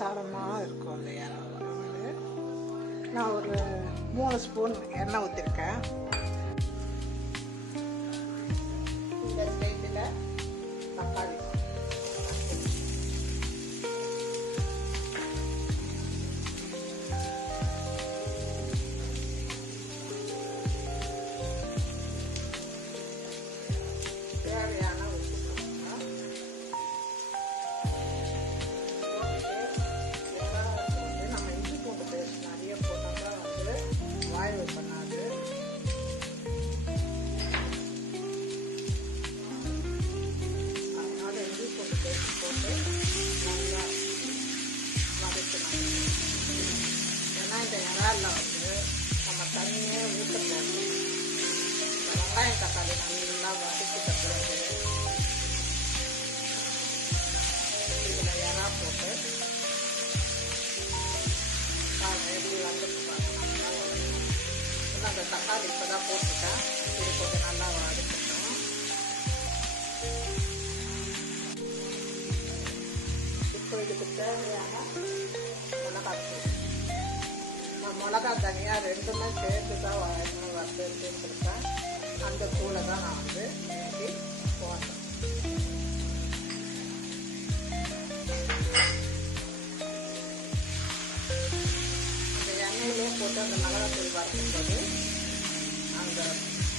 சாதமாக இருக்கும் இல்லையா. நான் ஒரு 3 ஸ்பூன் எண்ணெய் ஊற்றிருக்கேன். இந்த ஸ்டேஜில் தக்காளி தேவையான நம்ம இஞ்சி பூண்டு பேஸ்ட் நிறைய போட்டோம்னா வாய்வு பண்ணாது. அதனால இஞ்சி பூண்டு பேஸ்ட் போட்டு நல்லா வதக்கணும். ஏன்னா இந்த இறாலில் நம்ம தண்ணியே ஊற்ற போகணும். வெங்காயம் தக்காளி நல்லா வதக்கிட்ட பிறகு இதில் இறா போட்டு எப்படி வந்துட்டு அந்த தக்காளி இப்போ தான் போட்டுட்டேன். இது போட்டு நல்லா வதக்கணும். இப்போ இதுக்கு தேவையான மிளகாத்தூள், மிளகா தனியாக ரெண்டுமே சேர்த்து தான் வறுத்துன்னு கொடுத்தேன். அந்த தூளை தான் நான் இன்னைக்கு போட்டேன். அந்த எண்ணெயிலே போட்டு அந்த மிளகாத்தூள் வறுக்கும்போது அந்த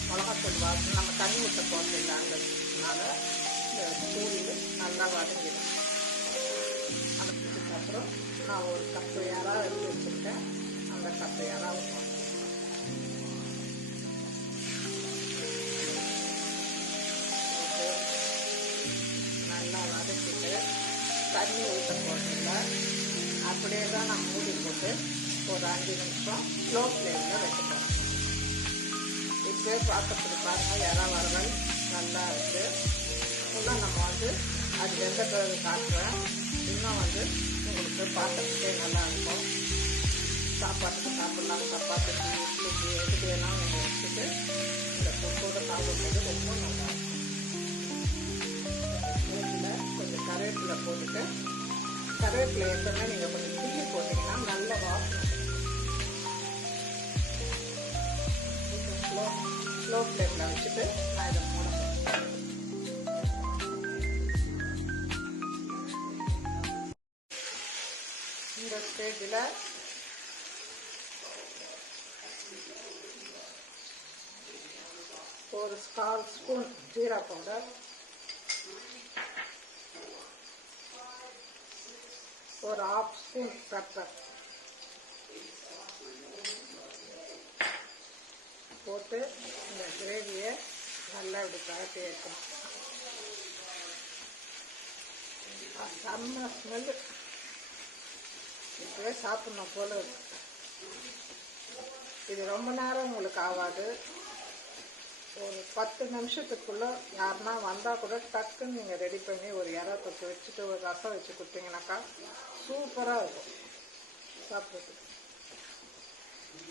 மிளகாத்தூள் வறுத்து நம்ம தண்ணி ஊற்ற போட்டில்லை, அந்தனால இந்த தூள் நல்லா வதங்கிடும். அதுக்கப்புறம் நான் ஒரு கப்பு இறா எடுத்து வச்சுருக்கேன். அந்த கப்பு இறாவை போட்டேன். நல்லா வதக்கிட்டு தண்ணி ஊற்ற போட்டில்ல, அப்படியே தான் நான் மூடி போட்டு ஒரு 5 நிமிஷம் ஸ்லோ ஃப்ளேமில் வச்சுப்பேன். இப்போயே பார்க்கறதுக்கு பாருங்கள், இறா வறுவல் நல்லா இருக்குது. இன்னும் நம்ம அது வெந்த பிறகு காட்டுறேன். இன்னும் உங்களுக்கு பார்க்கறதுக்கே நல்லா இருக்கும். சாப்பாட்டுக்கு சாப்பிட்லாம், சப்பாத்திக்கு, இட்லிக்கு, எதுக்கு வேணாலும் நீங்கள் வச்சுட்டு இந்த தொக்கோடு சாப்பிடும்போது ரொம்ப நல்லா இருக்கும். கொஞ்சம் கருவேப்பிலை போட்டுட்டு, கருவேப்பிலை எப்பவுமே நீங்கள் கொஞ்சம் கிள்ளி போட்டிங்கன்னா நல்ல வாசனை. ஸ்லோ ஃப்ளேமில் வச்சுட்டு நான் இதை போடுறேன். இந்த ஸ்டேஜில் ஒரு 1/4 ஸ்பூன் ஜீரா பவுடர், ஒரு 1/2 ஸ்பூன் பெப்பர் போட்டு இந்த கிரேவியை நல்லா இப்படி கலட்டி வைக்கணும். செம்ம ஸ்மெல்லு, இப்போவே சாப்பிட்ணும் போல இருக்கு. இது ரொம்ப நேரம் உங்களுக்கு ஆகாது. ஒரு 10 நிமிஷத்துக்குள்ளே யாருன்னா வந்தால் கூட டக்குன்னு நீங்கள் ரெடி பண்ணி ஒரு இறா தொட்டு வச்சுட்டு ஒரு ரசம் வச்சு கொடுத்தீங்கன்னாக்கா சூப்பராக இருக்கும் சாப்பிட்றதுக்கு.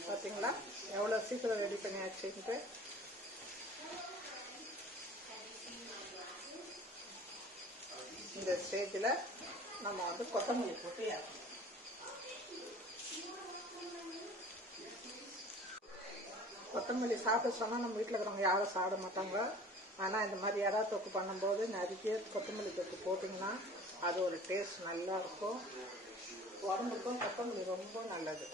பார்த்தீங்களா எவ்வளோ சீக்கிரம் ரெடி பண்ணியாச்சுன்ட்டு. இந்த ஸ்டேஜில் நம்ம கொத்தமல்லி போட்டு கொத்தமல்லி சாப்பிட சொன்னால் நம்ம வீட்டில் இருக்கிறவங்க யாரும் சாப்பிட மாட்டாங்க. ஆனால் இந்த மாதிரி இறா தொக்கு பண்ணும்போது நிறைய கொத்தமல்லி தொக்கு போட்டிங்கன்னா அது ஒரு டேஸ்ட் நல்லா இருக்கும். உடம்புக்கும் கொத்தமல்லி ரொம்ப நல்லது.